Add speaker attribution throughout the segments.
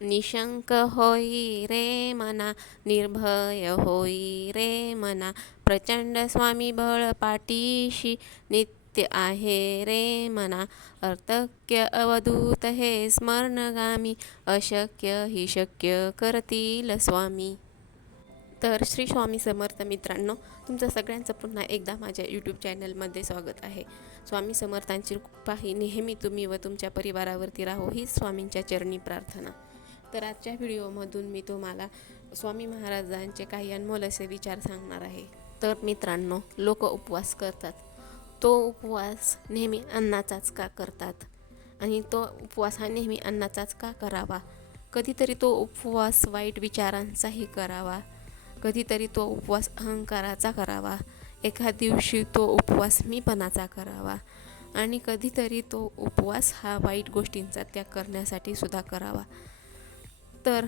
Speaker 1: निशंक होई रे मना निर्भय होई रे मना। प्रचंड स्वामी बळ पाठीशी नित्य आहे रे मना। अर्थक्य अवधूत हे स्मरणगामी अशक्य ही शक्य करतील स्वामी। तर श्री स्वामी समर्थ मित्रांनो तुमचं सगळ्यांचं पुन्हा एकदा माझ्या यूट्यूब चॅनलमध्ये स्वागत आहे. स्वामी समर्थांची कृपा ही नेहमी तुम्ही व तुमच्या परिवारावरती राहो ही स्वामींच्या चरणी प्रार्थना. तर आजच्या व्हिडिओमधून मी तुम्हाला स्वामी महाराजांचे काही अनमोल असे विचार सांगणार आहे. तर मित्रांनो लोक उपवास करतात. तो उपवास नेहमी अन्नाचाच का करतात? आणि तो उपवास हा नेहमी अन्नाचाच का करावा? कधीतरी तो उपवास वाईट विचारांचाही करावा. कधीतरी तो उपवास अहंकाराचा करावा. एका दिवशी तो उपवास मीपणाचा करावा. आणि कधीतरी तो उपवास हा वाईट गोष्टींचा त्याग करण्यासाठी सुद्धा करावा. तर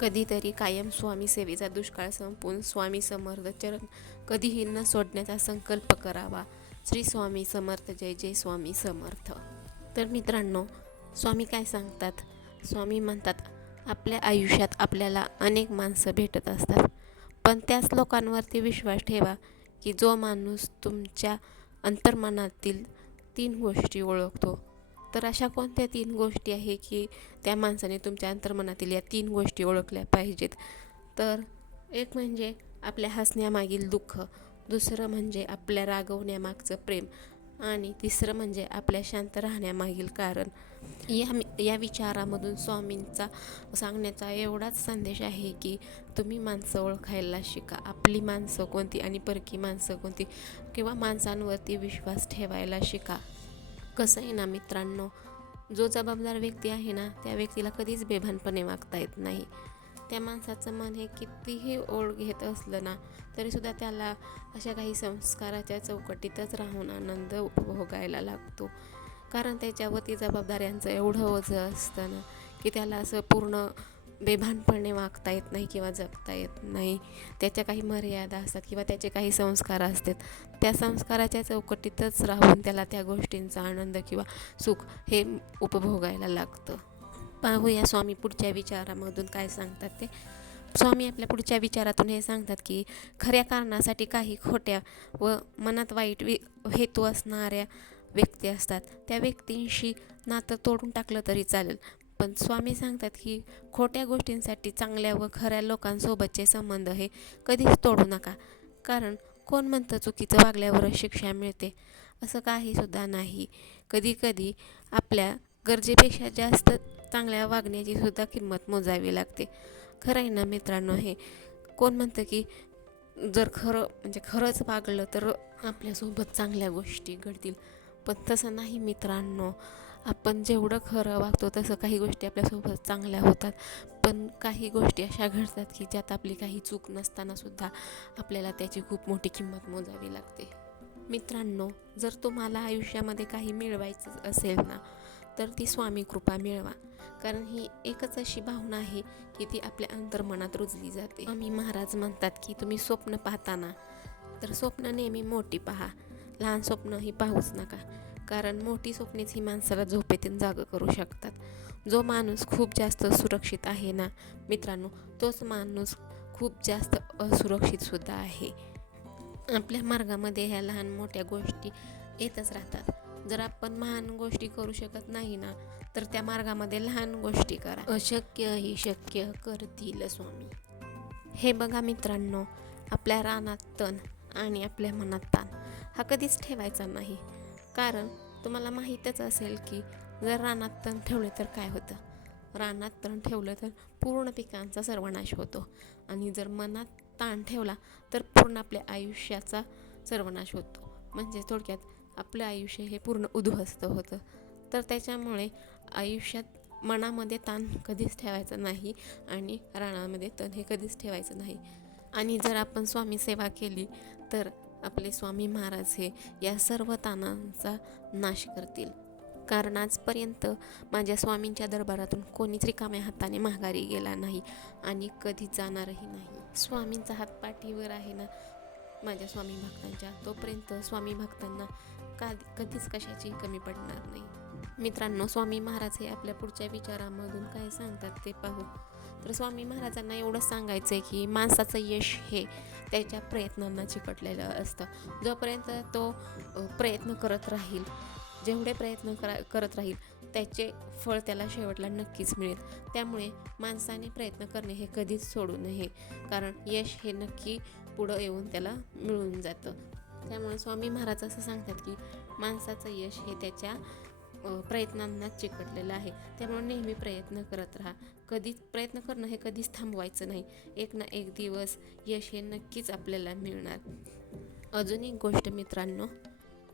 Speaker 1: कधीतरी कायम स्वामी सेवेचा दुष्काळ संपून स्वामी समर्थ चरण कधीही न सोडण्याचा संकल्प करावा. श्री स्वामी समर्थ जय जय स्वामी समर्थ. तर मित्रांनो स्वामी काय सांगतात? स्वामी म्हणतात आपल्या आयुष्यात आपल्याला अनेक माणसं भेटत असतात. पण त्याच लोकांवरती विश्वास ठेवा की जो माणूस तुमच्या अंतर्मनातील तीन गोष्टी ओळखतो. तर अशा कोणत्या तीन गोष्टी आहे की त्या माणसाने तुमच्या अंतर्मनातील या तीन गोष्टी ओळखल्या पाहिजेत? तर एक म्हणजे आपल्या हसण्यामागील दुःख दुसरं म्हणजे आपल्या रागवण्यामागचं प्रेम आणि तिसरं म्हणजे आपल्या शांत राहण्यामागील कारण. या या विचारामधून स्वामींचा सांगण्याचा एवढाच संदेश आहे की तुम्ही माणसं ओळखायला शिका. आपली माणसं कोणती आणि परकी माणसं कोणती? किंवा माणसांवरती विश्वास ठेवायला शिका. कसं आहे ना मित्रांनो? जो जबाबदार व्यक्ती आहे ना त्या व्यक्तीला कधीच बेभानपणे वागता येत नाही. त्या माणसाचं मन हे कितीही ओढ घेत असलं ना तरीसुद्धा त्याला अशा काही संस्काराच्या चौकटीतच राहून आनंद उपभोगायला लागतो. कारण त्याच्यावरती जबाबदाऱ्यांचं एवढं ओझं असतं ना की त्याला असं पूर्ण बेभानपणे वागता येत नाही किंवा जगता येत नाही. त्याच्या काही मर्यादा असतात किंवा त्याचे काही संस्कार असतात. त्या संस्काराच्या चौकटीतच राहून त्याला त्या गोष्टींचा आनंद किंवा सुख हे उपभोगायला लागतं. पाहूया स्वामी पुढच्या विचारामधून काय सांगतात ते. स्वामी आपल्या पुढच्या विचारातून हे सांगतात की खऱ्या कारणासाठी काही खोट्या व मनात वाईट वि हेतू असणाऱ्या व्यक्ती असतात. त्या व्यक्तींशी नातं तोडून टाकलं तरी चालेल. पण स्वामी सांगतात की खोट्या गोष्टींसाठी चांगल्या व खऱ्या लोकांसोबतचे संबंध हे कधीच तोडू नका. कारण कोण म्हणतं चुकीचं वागल्यावरच शिक्षा मिळते? असं काहीसुद्धा नाही. कधीकधी आपल्या गरजेपेक्षा जास्त चांगल्या वागण्याची सुद्धा किंमत मोजावी लागते. खरं आहे ना मित्रांनो हे? कोण म्हणतं की जर खरं म्हणजे खरंच वागलं तर आपल्यासोबत चांगल्या गोष्टी घडतील. पण तसं नाही मित्रांनो. आपण जेवढं खरं वागतो तसं काही गोष्टी आपल्यासोबत चांगल्या होतात. पण काही गोष्टी अशा घडतात की ज्यात आपली काही चूक नसतानासुद्धा आपल्याला त्याची खूप मोठी किंमत मोजावी लागते. मित्रांनो जर तुम्हाला आयुष्यामध्ये काही मिळवायचं असेल ना तर ती स्वामी कृपा मिळवा. कारण ही एकच अशी भावना आहे की ती आपल्या अंतर्मनात रुजली जाते. स्वामी महाराज म्हणतात की तुम्ही स्वप्न पाहताना तर स्वप्न नेहमी मोठी पहा. लहान स्वप्न ही पाहूच नका. कारण मोठी स्वप्नेच ही माणसाला झोपेतून जागं करू शकतात. जो माणूस खूप जास्त सुरक्षित आहे ना मित्रांनो तोच माणूस खूप जास्त असुरक्षितसुद्धा आहे. आपल्या मार्गामध्ये ह्या लहान मोठ्या गोष्टी येतच राहतात. जर आपण महान गोष्टी करू शकत नाही ना तर त्या मार्गामध्ये लहान गोष्टी करा. अशक्य ही शक्य करतील स्वामी. हे बघा मित्रांनो आपल्या रानात तण आणि आपल्या मनात ताण. हा कधीच ठेवायचा नाही. कारण तुम्हाला माहीतच असेल की जर रानात तण ठेवले तर काय होतं? रानात तण ठेवलं तर पूर्ण पिकांचा सर्वनाश होतो. आणि जर मनात ताण ठेवला तर पूर्ण आपल्या आयुष्याचा सर्वनाश होतो. म्हणजे थोडक्यात आपलं आयुष्य हे पूर्ण उद्ध्वस्त होतं. तर त्याच्यामुळे आयुष्यात मनामध्ये ताण कधीच ठेवायचं नाही आणि रानामध्ये तण हे कधीच ठेवायचं नाही. आणि जर आपण स्वामी सेवा केली तर आपले स्वामी महाराज हे या सर्व ताणांचा नाश करतील. कारण आजपर्यंत माझ्या स्वामींच्या दरबारातून कोणीच रिकाम्या हाताने माघारी गेला नाही आणि कधीच जाणारही नाही. स्वामींचा हात पाठीवर आहे ना माझ्या स्वामी भक्तांच्या? तोपर्यंत स्वामी भक्तांना का कधीच कशाची कमी पडणार नाही. मित्रांनो स्वामी महाराज हे आपल्या पुढच्या विचारामधून काय सांगतात ते पाहू. तर स्वामी महाराजांना एवढंच सांगायचं आहे की माणसाचं यश हे त्याच्या प्रयत्नांना चिकटलेलं असतं. जोपर्यंत तो प्रयत्न करत राहील जेवढे प्रयत्न करा करत राहील त्याचे फळ त्याला शेवटला नक्कीच मिळेल. त्यामुळे माणसाने प्रयत्न करणे हे कधीच सोडू नये. कारण यश हे नक्की पुढं येऊन त्याला मिळून जातं. त्यामुळे स्वामी महाराज असं सांगतात की माणसाचं यश हे त्याच्या प्रयत्नांना चिकटलेलं आहे. त्यामुळे नेहमी प्रयत्न करत राहा. कधीच प्रयत्न करणं हे कधीच थांबवायचं नाही. एक ना एक दिवस यश हे नक्कीच आपल्याला मिळणार. अजून एक गोष्ट मित्रांनो.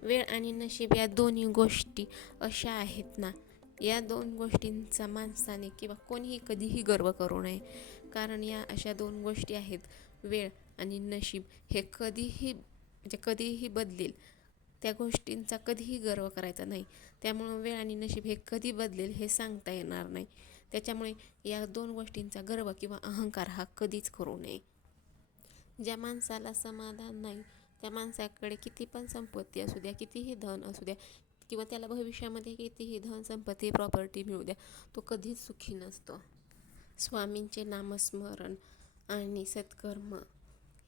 Speaker 1: वेळ आणि नशीब या दोन्ही गोष्टी अशा आहेत ना. या दोन गोष्टींचा माणसाने किंवा कोणीही कधीही गर्व करू नये. कारण या अशा दोन गोष्टी आहेत. वेळ आणि नशीब हे कधीही म्हणजे कधीही बदलेल. त्या गोष्टींचा कधीही गर्व करायचा नाही. त्यामुळं वेळ आणि नशीब हे कधी बदलेल हे सांगता येणार नाही. त्याच्यामुळे या दोन गोष्टींचा गर्व किंवा अहंकार हा कधीच करू नये. ज्या माणसाला समाधान नाही त्या माणसाकडे किती पण संपत्ती असू द्या कितीही धन असू द्या किंवा त्याला भविष्यामध्ये कितीही धन संपत्ती प्रॉपर्टी मिळू द्या तो कधीच सुखी नसतो. स्वामींचे नामस्मरण आणि सत्कर्म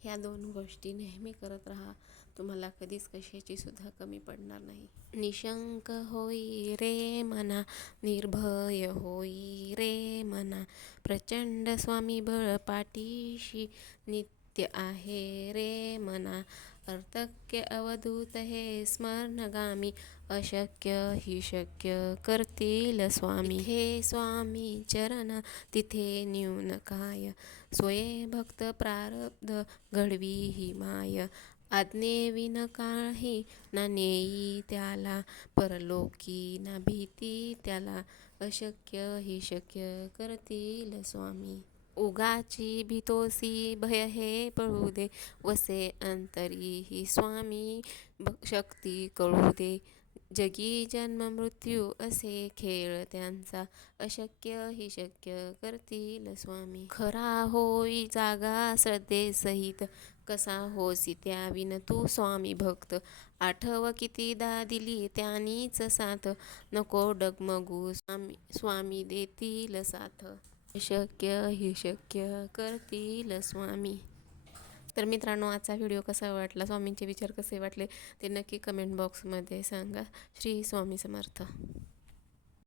Speaker 1: ह्या दोन गोष्टी नेहमी करत राहा. तुम्हाला कधीच कशाची सुद्धा कमी पडणार नाही. निशंक होई रे मना निर्भय होई रे मना. प्रचंड स्वामी बळ पाठीशी नित्य आहे रे मना. अर्थक्य अवधूत हे स्मरणगामी अशक्य ही शक्य करतील स्वामी. हे स्वामी चरण तिथे न्यून काय? स्वये भक्त प्रारब्ध घडवी ही माय. आज्ञेविन काही ना नेई त्याला परलोकी ना भीती त्याला. अशक्य हे शक्य करतील स्वामी. उगाची भीतोसी भय हे पळू दे वसे अंतरी ही स्वामी शक्ती कळू दे. जगी जन्म मृत्यू असे खेळ त्यांचा अशक्य ही शक्य करतील स्वामी. खरा होई जागा श्रद्धेसहित कसा होसी त्या विन तू स्वामी भक्त. आठव कितीदा दिली त्यानीच साथ. नको डगमगू स्वामी स्वामी देतील साथ. शक्य हि शक्य करतील स्वामी. तर मित्रांनो आजचा व्हिडिओ कसा वाटला? स्वामींचे विचार कसे वाटले? ते नक्की कमेंट बॉक्समध्ये सांगा. श्री स्वामी समर्थ.